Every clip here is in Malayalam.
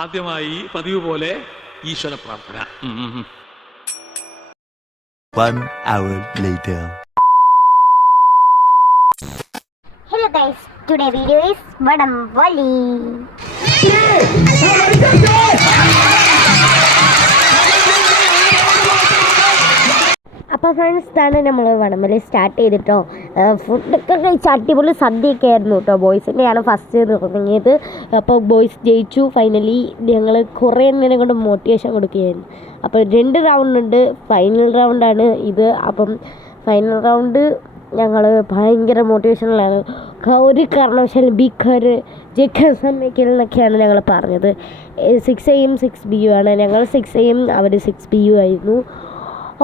ആദ്യമായി പതിവ് പോലെ ഈശ്വര പ്രാർത്ഥന. 1 hour later. Hello guys, today video is Vadam Vali. അപ്പോൾ ഫ്രണ്ട്സ് ഇതാണ് നമ്മൾ വടംവലി സ്റ്റാർട്ട് ചെയ്തിട്ടോ. ഫുഡൊക്കെ കഴിച്ച് അടിപൊളി സദ്യയൊക്കെ ആയിരുന്നു കേട്ടോ. ബോയ്സിൻ്റെയാണ് ഫസ്റ്റ് തുടങ്ങിയത്. അപ്പോൾ ബോയ്സ് ജയിച്ചു. ഫൈനലി ഞങ്ങൾ കുറേ നേരം കൊണ്ട് മോട്ടിവേഷൻ കൊടുക്കുകയായിരുന്നു. അപ്പോൾ 2 റൗണ്ട് ഉണ്ട്, ഫൈനൽ റൗണ്ടാണ് ഇത്. അപ്പം ഫൈനൽ റൗണ്ട് ഞങ്ങൾ ഭയങ്കര മോട്ടിവേഷനിലാണ്. ഒരു കാരണവശാലും ബിക്കർ ജയിക്കാൻ സമ്മതിക്കലെന്നൊക്കെയാണ് ഞങ്ങൾ പറഞ്ഞത്. 6 AM 6 BU ആണ്. ഞങ്ങൾ 6 AM, അവർ 6 BU ആയിരുന്നു.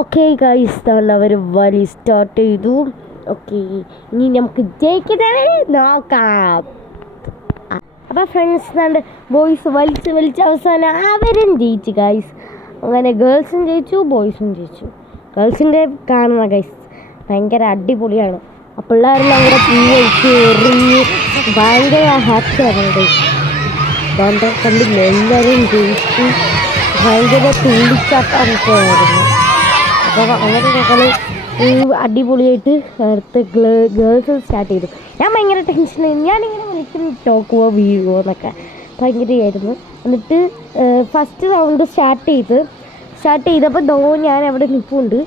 ഓക്കെ ഗൈസ്, തന്നെ അവർ വലി സ്റ്റാർട്ട് ചെയ്തു. ഓക്കെ, ഇനി നമുക്ക് ജയിക്കുന്നവരെ നോക്കാം. അപ്പോൾ ഫ്രണ്ട്സ് തന്നെ ബോയ്സ് വലിച്ച് അവസാനം അവരും ജയിച്ചു ഗൈസ്. അങ്ങനെ ഗേൾസും ജയിച്ചു, ബോയ്സും ജയിച്ചു. ഗേൾസിൻ്റെ കാണുന്ന ഗൈസ് ഭയങ്കര അടിപൊളിയാണ്. ആ പിള്ളേരെല്ലാം അങ്ങനെ തീ കഴിച്ച് എറിഞ്ഞ് ഭയങ്കര ഹാപ്പിയാണ് ഗൈസ്. അതുകൊണ്ട് കണ്ടില്ല, എല്ലാവരും ജയിച്ചു. ഭയങ്കര തുള്ളിച്ചാട്ടമൊക്കെ ആയിരുന്നു. അപ്പോൾ അങ്ങനെ ഞങ്ങൾ അടിപൊളിയായിട്ട് അടുത്ത് ഗേൾസ് സ്റ്റാർട്ട് ചെയ്തു. ഞാൻ ഭയങ്കര ടെൻഷനായി. ഞാനിങ്ങനെ വിളിക്കും ടോക്കുവോ വീഴുവോ എന്നൊക്കെ ഭയങ്കരമായിരുന്നു. എന്നിട്ട് ഫസ്റ്റ് റൗണ്ട് സ്റ്റാർട്ട് ചെയ്തപ്പോൾ ഞാൻ അവിടെ നിൽപ്പുണ്ട്.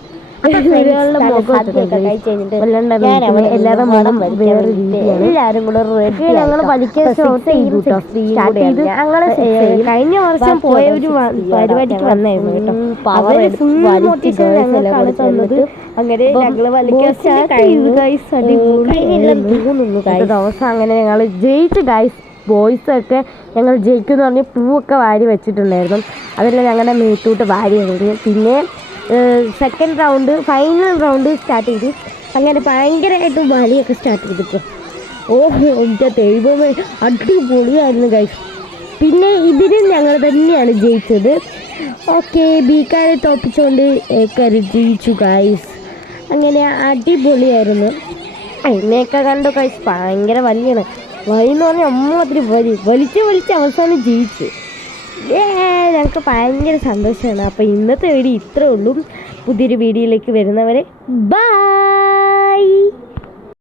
എല്ലാവരും കൂടെ ഞങ്ങൾ വലിക്കാൻ കഴിഞ്ഞ വർഷം പോയവര് പരിപാടിക്ക് വന്നായിരുന്നു കേട്ടോ. അവര് ഫുൾ മോട്ടിവേഷൻ ഞങ്ങൾക്കാണ് തന്നത്. അങ്ങനെ ഞങ്ങൾ വലിക്കാൻ സ്റ്റാർട്ട് ചെയ്തു ഗൈസ്. ദിവസം അങ്ങനെ ഞങ്ങൾ ജയിച്ചു ഗൈസ്. ബോയ്സൊക്കെ ഞങ്ങൾ ജയിക്കുമെന്ന് പറഞ്ഞ് പൂവൊക്കെ വാരി വെച്ചിട്ടുണ്ടായിരുന്നു. അതെല്ലാം ഞങ്ങളുടെ മേത്തോട്ട് വാരി എറിഞ്ഞു. പിന്നെ second round, final round start ചെയ്തു. അങ്ങനെ ഭയങ്കരമായിട്ട് വലിയൊക്കെ സ്റ്റാർട്ട് ചെയ്തിട്ട് എൻ്റെ ദൈവമേ അടിപൊളിയായിരുന്നു ഗൈസ്. പിന്നെ ഇതിലും ഞങ്ങൾ തന്നെയാണ് ജയിച്ചത്. ഓക്കെ, ബീക്കാരെ തോപ്പിച്ചുകൊണ്ട് ഏക്കാർ ജയിച്ചു ഗൈസ്. അങ്ങനെ അടിപൊളിയായിരുന്നു. അതിനെയൊക്കെ കണ്ടു ഗൈസ്. ഭയങ്കര വലിയാണ്. വലിയെന്ന് പറഞ്ഞാൽ അമ്മമാതിരി വലിച്ച് അവസാനം ജയിച്ചു. ഞങ്ങൾക്ക് ഭയങ്കര സന്തോഷമാണ്. അപ്പോൾ ഇന്നത്തെ വീഡിയോ ഇത്രേ ഉള്ളൂ. പുതിയൊരു വീഡിയോയിലേക്ക് വരുന്നവരെ ബൈ.